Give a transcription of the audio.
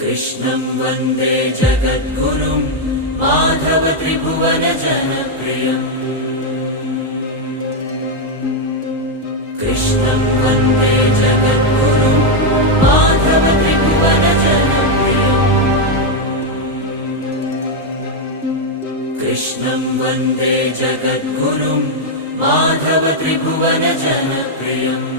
कृष्णं वन्दे जगद्गुरुं माधव त्रिभुवन जनप्रियम्। कृष्णं वन्दे जगद्गुरुं माधव त्रिभुवन जनप्रियम्। कृष्णं वन्दे जगद्गुरुं माधव त्रिभुवन जनप्रियम्।